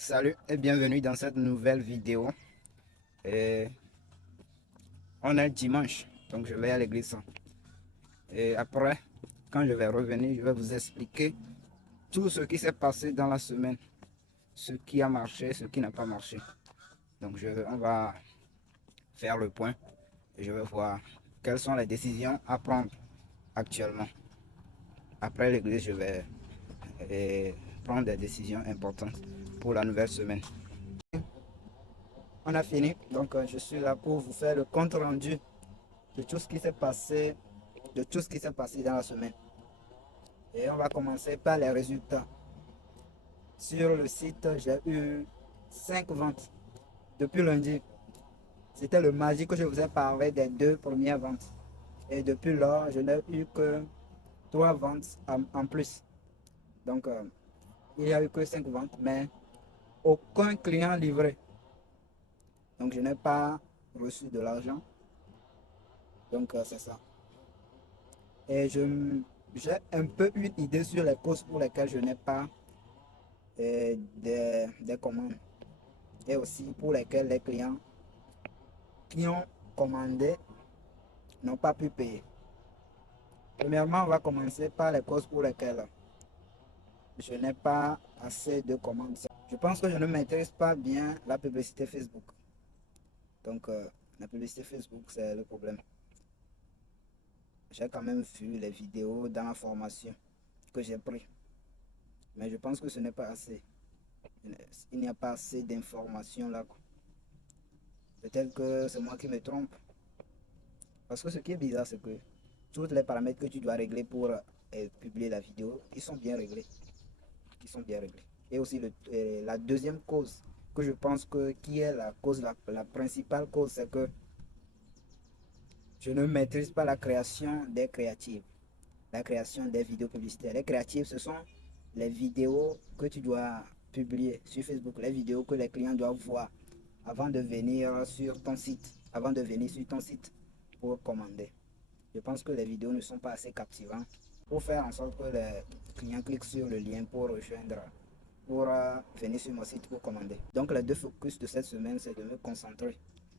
Salut et bienvenue dans cette nouvelle vidéo. Et on est dimanche, donc je vais à l'église. Et après, quand je vais revenir, je vais vous expliquer tout ce qui s'est passé dans la semaine, ce qui a marché, ce qui n'a pas marché. Donc on va faire le point et je vais voir quelles sont les décisions à prendre actuellement. Après l'église, je vais prendre des décisions importantes pour la nouvelle semaine. On a fini, donc je suis là pour vous faire le compte rendu de tout ce qui s'est passé, dans la semaine. Et on va commencer par les résultats. Sur le site, j'ai eu 5 ventes depuis lundi. C'était le mardi que je vous ai parlé des 2 premières ventes. Et depuis là, je n'ai eu que 3 ventes en plus. Donc, il n'y a eu que 5 ventes, mais aucun client livré. Donc, je n'ai pas reçu de l'argent. Donc, c'est ça. Et j'ai un peu une idée sur les causes pour lesquelles je n'ai pas des commandes. Et aussi pour lesquelles les clients qui ont commandé n'ont pas pu payer. Premièrement, on va commencer par les causes pour lesquelles je n'ai pas assez de commandes. Je pense que je ne maîtrise pas bien la publicité Facebook. Donc, la publicité Facebook, c'est le problème. J'ai quand même vu les vidéos dans la formation que j'ai pris. Mais je pense que ce n'est pas assez. Il n'y a pas assez d'informations là. Peut-être que c'est moi qui me trompe. Parce que ce qui est bizarre, c'est que tous les paramètres que tu dois régler pour publier la vidéo, ils sont bien réglés. Et aussi la deuxième cause que je pense qui est la cause, la principale cause, c'est que je ne maîtrise pas la création des créatives, la création des vidéos publicitaires. Les créatives, ce sont les vidéos que tu dois publier sur Facebook, les vidéos que les clients doivent voir avant de venir sur ton site, pour commander. Je pense que les vidéos ne sont pas assez captivantes pour faire en sorte que les clients cliquent sur le lien pour rejoindre, pour venir sur mon site pour commander. Donc les deux focus de cette semaine, c'est de me concentrer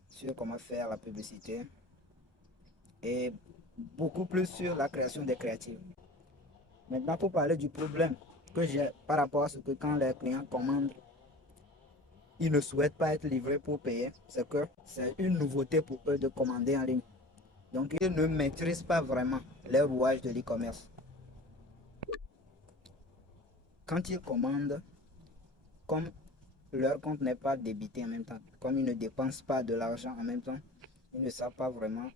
sur comment faire la publicité et beaucoup plus sur la création des créatives. Maintenant, pour parler du problème que j'ai par rapport à ce que quand les clients commandent, ils ne souhaitent pas être livrés pour payer, c'est que c'est une nouveauté pour eux de commander en ligne. Donc, ils ne maîtrisent pas vraiment les rouages de l'e-commerce. Quand ils commandent, comme leur compte n'est pas débité en même temps, comme ils ne dépensent pas de l'argent en même temps, ils ne savent pas vraiment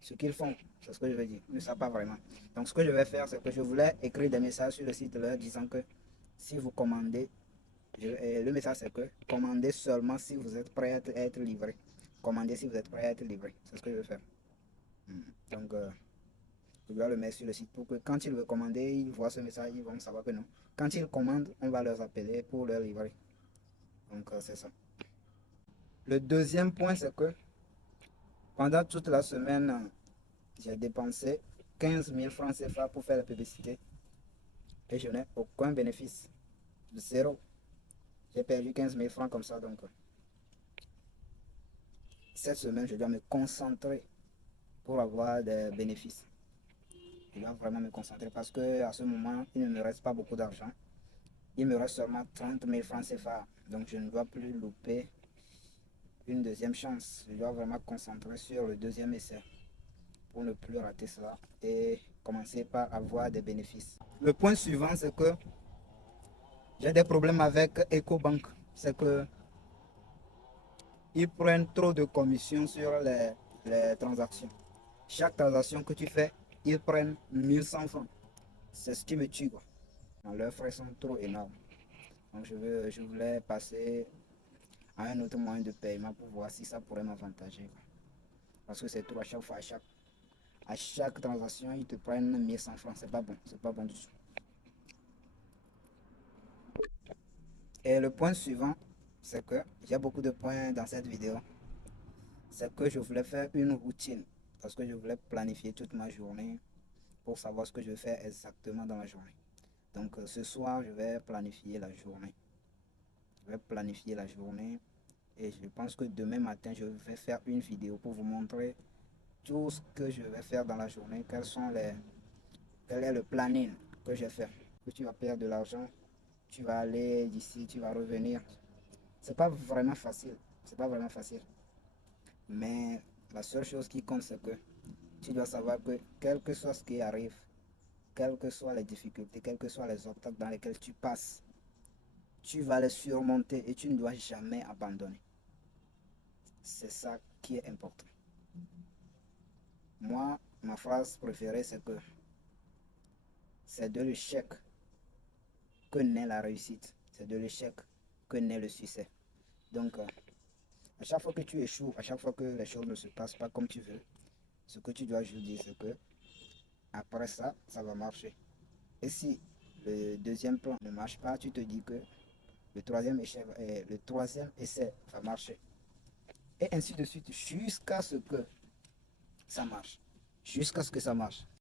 ce qu'ils font. C'est ce que je veux dire. Ils ne savent pas vraiment. Donc, ce que je vais faire, c'est que je voulais écrire des messages sur le site leur disant que si vous commandez, le message c'est que commandez seulement si vous êtes prêt à être livré. Commandez si vous êtes prêt à être livré. C'est ce que je vais faire. Donc, je dois le mettre sur le site pour que quand ils veulent commander, ils voient ce message, ils vont savoir que non. Quand ils commandent, on va leur appeler pour leur livrer. Donc, c'est ça. Le deuxième point, c'est que pendant toute la semaine, j'ai dépensé 15 000 francs CFA pour faire la publicité et je n'ai aucun bénéfice. Zéro. J'ai perdu 15 000 francs comme ça. Donc, cette semaine, je dois me concentrer pour avoir des bénéfices. Je dois vraiment me concentrer parce que à ce moment, il ne me reste pas beaucoup d'argent. Il me reste seulement 30 000 francs CFA. Donc, je ne dois plus louper une deuxième chance. Je dois vraiment me concentrer sur le deuxième essai pour ne plus rater cela et commencer par avoir des bénéfices. Le point suivant, c'est que j'ai des problèmes avec EcoBank. C'est que ils prennent trop de commissions sur les transactions. Chaque transaction que tu fais, ils prennent 1100 francs. C'est ce qui me tue, quoi. Leurs frais sont trop énormes. Donc je voulais passer à un autre moyen de paiement pour voir si ça pourrait m'avantager. Parce que c'est trop à chaque fois, à chaque transaction, ils te prennent 1100 francs. C'est pas bon du tout. Et le point suivant, c'est que j'ai beaucoup de points dans cette vidéo. C'est que je voulais faire une routine. Parce que je voulais planifier toute ma journée pour savoir ce que je vais faire exactement dans la journée. Donc ce soir, je vais planifier la journée. Je vais planifier la journée et je pense que demain matin, je vais faire une vidéo pour vous montrer tout ce que je vais faire dans la journée, quel est le planning que je fais. Que tu vas perdre de l'argent, tu vas aller d'ici, tu vas revenir. C'est pas vraiment facile, c'est pas vraiment facile. Mais la seule chose qui compte, c'est que tu dois savoir que quel que soit ce qui arrive, quelles que soient les difficultés, quels que soient les obstacles dans lesquels tu passes, tu vas les surmonter et tu ne dois jamais abandonner. C'est ça qui est important. Moi, ma phrase préférée, c'est que c'est de l'échec que naît la réussite. C'est de l'échec que naît le succès. Donc, à chaque fois que tu échoues, à chaque fois que les choses ne se passent pas comme tu veux, ce que tu dois juste dire, c'est que après ça, ça va marcher. Et si le deuxième plan ne marche pas, tu te dis que le troisième essai va marcher. Et ainsi de suite jusqu'à ce que ça marche. Jusqu'à ce que ça marche.